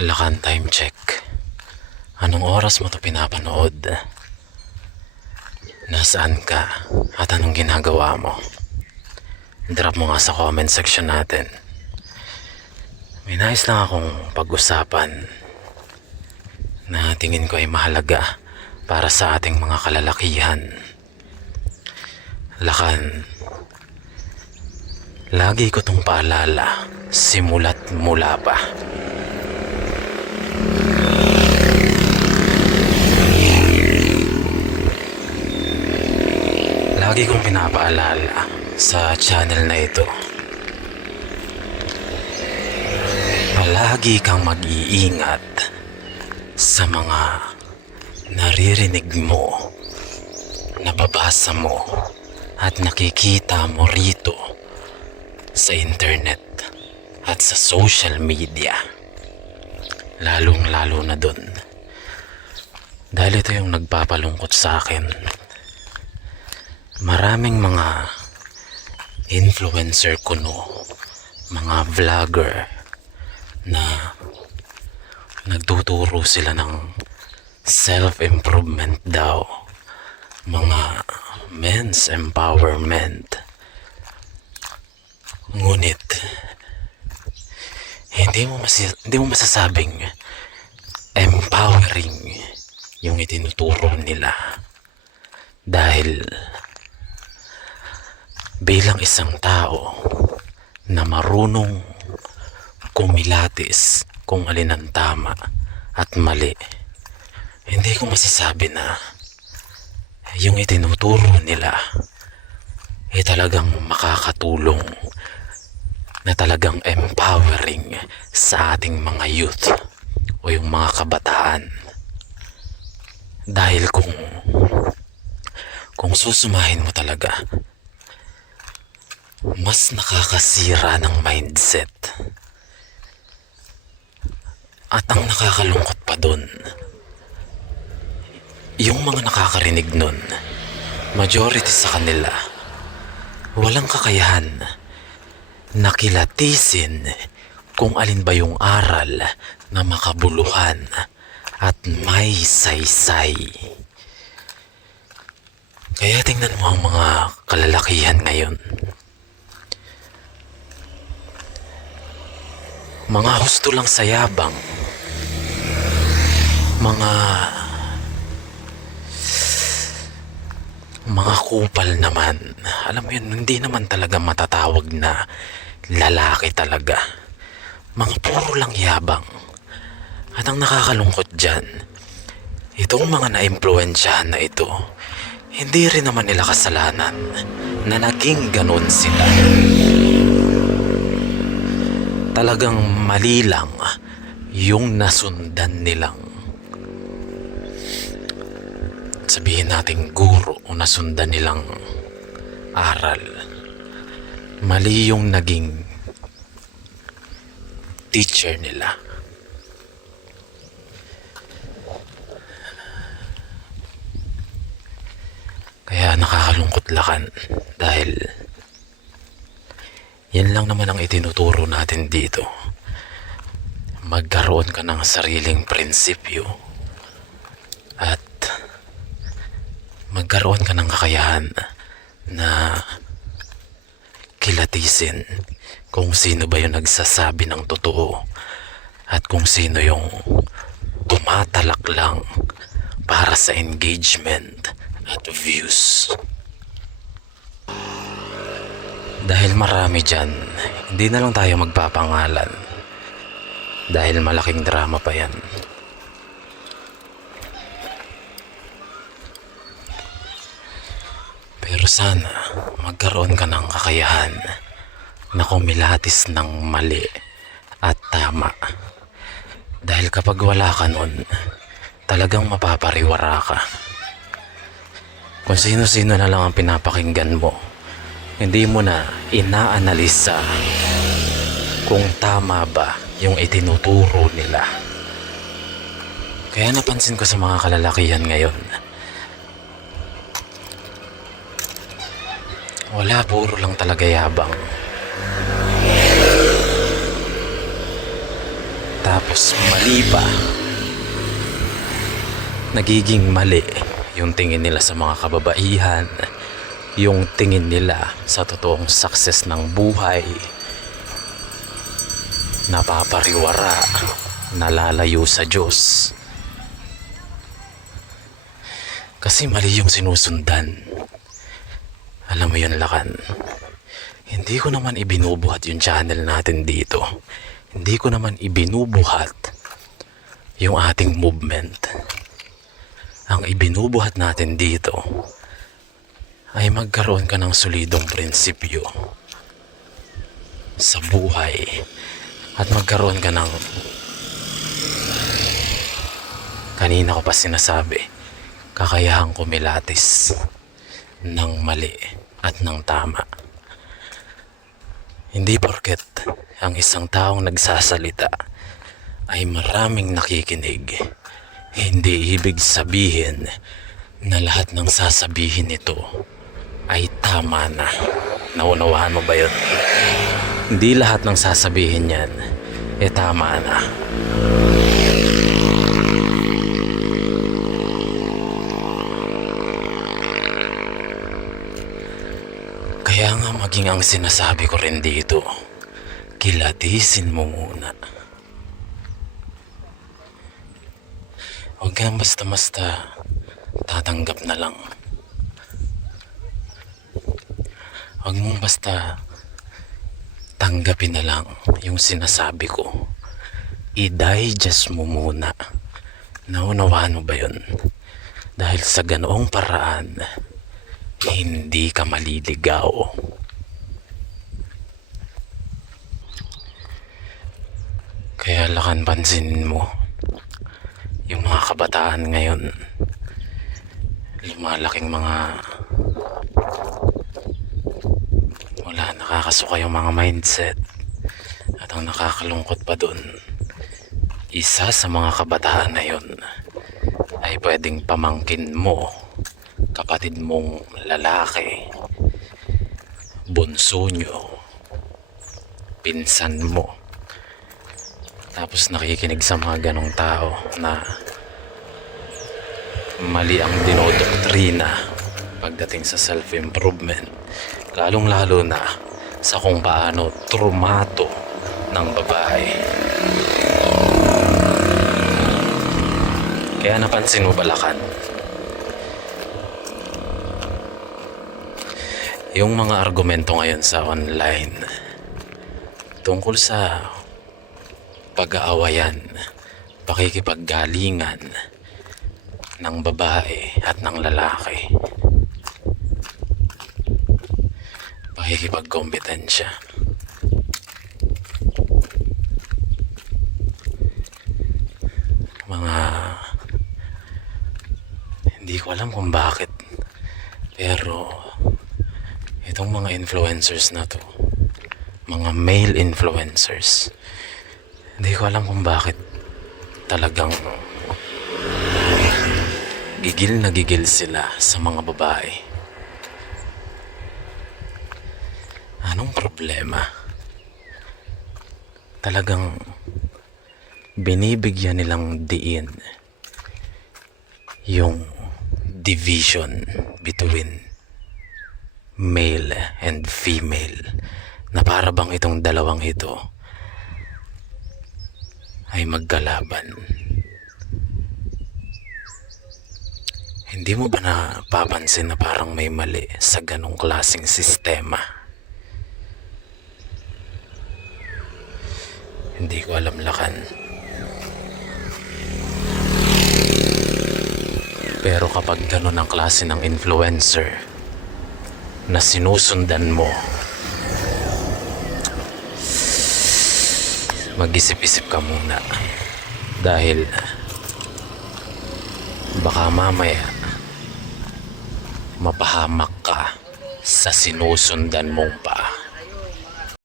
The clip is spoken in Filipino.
Lakan time check. Anong oras mo to pinapanood? Nasaan ka? At anong ginagawa mo? Drop mo nga sa comment section natin. May nais lang akong pag-usapan na tingin ko ay mahalaga para sa ating mga kalalakihan. Lakan, lagi ko tong paalala simula't mula pa. Lagi kong pinapaalala sa channel na ito. Palagi kang mag-iingat sa mga naririnig mo, nababasa mo, at nakikita mo rito sa internet at sa social media. Lalong-lalo na dun. Dahil ito yung nagpapalungkot sa akin. Maraming mga influencer kuno, mga vlogger na nagtuturo sila ng self-improvement daw, mga men's empowerment. Ngunit hindi mo masasabing empowering yung itinuturo nila, dahil bilang isang tao na marunong kumilatis kung alin ang tama at mali, hindi ko masasabi na yung itinuturo nila ay talagang makakatulong, na talagang empowering sa ating mga youth o yung mga kabataan. Dahil kung susumahin mo talaga, mas nakakasira ng mindset. At ang nakakalungkot pa dun, yung mga nakakarinig nun, majority sa kanila, walang kakayahan na kilatisin kung alin ba yung aral na makabuluhan at may saysay. Kaya tingnan mo ang mga kalalakihan ngayon. Mga husto lang sa yabang, mga kupal naman. Alam mo yun, hindi naman talaga matatawag na lalaki talaga. Mga puro lang yabang. At ang nakakalungkot dyan, itong mga na-impluensyahan na ito, hindi rin naman nila kasalanan na naging ganun sila. Talagang mali lang yung nasundan nilang, sabihin nating guro, o nasundan nilang aral. Mali yung naging teacher nila. Kaya nakakalungkot lakan, dahil yan lang naman ang itinuturo natin dito. Magkaroon ka ng sariling prinsipyo at magkaroon ka ng kakayahan na kilatisin kung sino ba yung nagsasabi ng totoo at kung sino yung tumatalak lang para sa engagement at views. Dahil marami dyan, hindi na lang tayo magpapangalan, dahil malaking drama pa yan. Pero sana magkaroon ka ng kakayahan na kumilatis ng mali at tama. Dahil kapag wala ka nun, talagang mapapariwara ka. Kung sino-sino na lang ang pinapakinggan mo, hindi mo na inaanalisa kung tama ba yung itinuturo nila. Kaya napansin ko sa mga kalalakihan ngayon, wala, puro lang talaga yabang. Tapos mali pa. Nagiging mali yung tingin nila sa mga kababaihan, yung tingin nila sa totoong success ng buhay. Napapariwara, nalalayo sa Diyos. Kasi mali yung sinusundan. Alam mo yun, Lakan. Hindi ko naman ibinubuhat yung channel natin dito. Hindi ko naman ibinubuhat yung ating movement. Ang ibinubuhat natin dito ay magkaroon ka ng solidong prinsipyo sa buhay at magkaroon ka ng, kanina ko pa sinasabi, kakayahang kumilatis ng mali at ng tama. Hindi porket ang isang taong nagsasalita ay maraming nakikinig, hindi ibig sabihin na lahat ng sasabihin nito ay tama na. Naunawaan mo ba yun? Hindi lahat ng sasabihin yan tama na. Kaya nga maging ang sinasabi ko rin dito, kilatisin mo muna. Huwag kang basta-basta tatanggap na lang. Huwag mong basta tanggapin na lang yung sinasabi ko. I-digest mo muna. Naunawaan mo ba yun? Dahil sa ganoong paraan, hindi ka maliligaw. Kaya Lakan, pansinin mo yung mga kabataan ngayon, lumalaking mga wala, nakakasuka yung mga mindset. At ang nakakalungkot pa dun, isa sa mga kabataan na yun ay pwedeng pamangkin mo, kapatid mong lalaki, bunso nyo, pinsan mo. Tapos nakikinig sa mga ganong tao na mali ang dinodoktrina pagdating sa self-improvement, lalong lalo na sa kung paano trumato ng babae. Kaya napansin mo ba, Lakan, yung mga argumento ngayon sa online tungkol sa pag-aawayan, pakikipaggalingan ng babae at ng lalaki, pakikipagkompetensya, mga hindi ko alam kung bakit, pero itong mga influencers na to, mga male influencers, hindi ko alam kung bakit talagang gigil na gigil sila sa mga babae. Anong problema? Talagang binibigyan nilang diin yung division between male and female, na para bang itong dalawang ito ay magkalaban. Hindi mo ba napapansin na parang may mali sa ganong klaseng sistema? Hindi ko alam, Lakan. Pero kapag ganon ang klase ng influencer na sinusundan mo, mag-isip-isip ka muna, dahil baka mamaya mapahamak ka sa sinusundan mong pa.